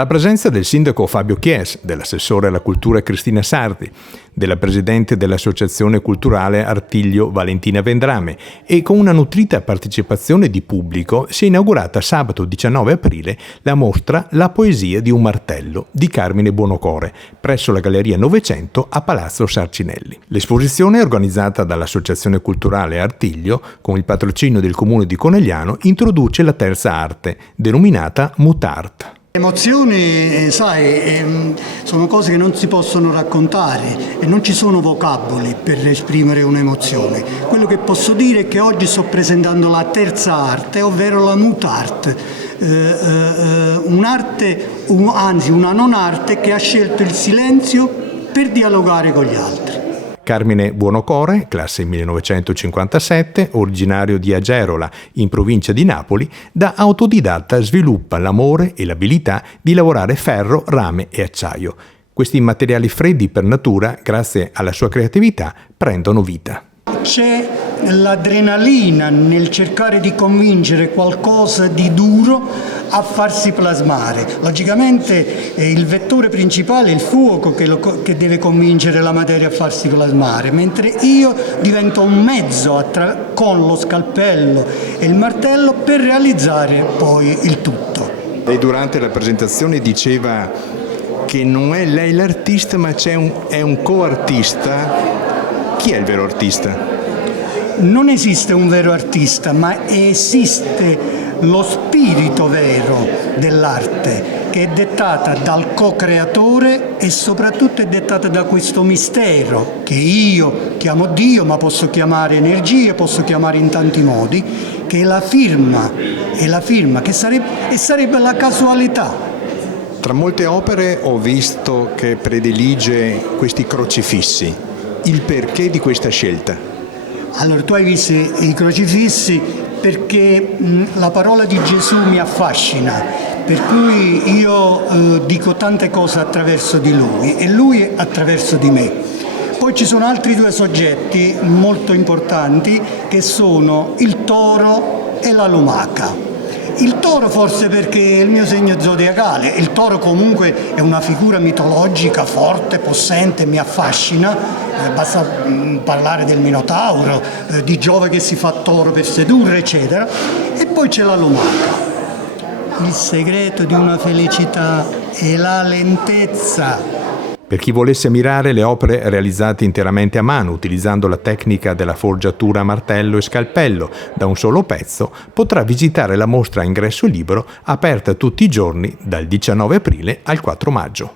Alla presenza del sindaco Fabio Chies, dell'assessore alla cultura Cristina Sardi, della presidente dell'associazione culturale Artiglio Valentina Vendrame e con una nutrita partecipazione di pubblico si è inaugurata sabato 19 aprile la mostra La poesia di un martello di Carmine Buonocore presso la Galleria Novecento a Palazzo Sarcinelli. L'esposizione, organizzata dall'associazione culturale Artiglio con il patrocinio del comune di Conegliano, introduce la terza arte, denominata Mutart. Le emozioni, sai, sono cose che non si possono raccontare e non ci sono vocaboli per esprimere un'emozione. Quello che posso dire è che oggi sto presentando la terza arte, ovvero la Mutart, un'arte, anzi una non arte che ha scelto il silenzio per dialogare con gli altri. Carmine Buonocore, classe 1957, originario di Agerola, in provincia di Napoli, da autodidatta sviluppa l'amore e l'abilità di lavorare ferro, rame e acciaio. Questi materiali freddi per natura, grazie alla sua creatività, prendono vita. C'è l'adrenalina nel cercare di convincere qualcosa di duro a farsi plasmare. Logicamente il vettore principale è il fuoco che deve convincere la materia a farsi plasmare, mentre io divento un mezzo con lo scalpello e il martello per realizzare poi il tutto. Lei durante la presentazione diceva che non è lei l'artista, ma è un coartista. Chi è il vero artista? Non esiste un vero artista, ma esiste lo spirito vero dell'arte, che è dettata dal co-creatore e soprattutto è dettata da questo mistero che io chiamo Dio, ma posso chiamare energia, posso chiamare in tanti modi, che è la firma che sarebbe la casualità. Tra molte opere ho visto che predilige questi crocifissi. Il perché di questa scelta? Allora, tu hai visto i crocifissi perché la parola di Gesù mi affascina, per cui io dico tante cose attraverso di lui e lui attraverso di me. Poi ci sono altri due soggetti molto importanti che sono il toro e la lumaca. Il toro forse perché è il mio segno zodiacale, il toro comunque è una figura mitologica forte, possente, mi affascina, basta parlare del Minotauro, di Giove che si fa toro per sedurre, eccetera. E poi c'è la lumaca. Il segreto di una felicità è la lentezza. Per chi volesse ammirare le opere realizzate interamente a mano utilizzando la tecnica della forgiatura a martello e scalpello da un solo pezzo, potrà visitare la mostra a ingresso libero aperta tutti i giorni dal 19 aprile al 4 maggio.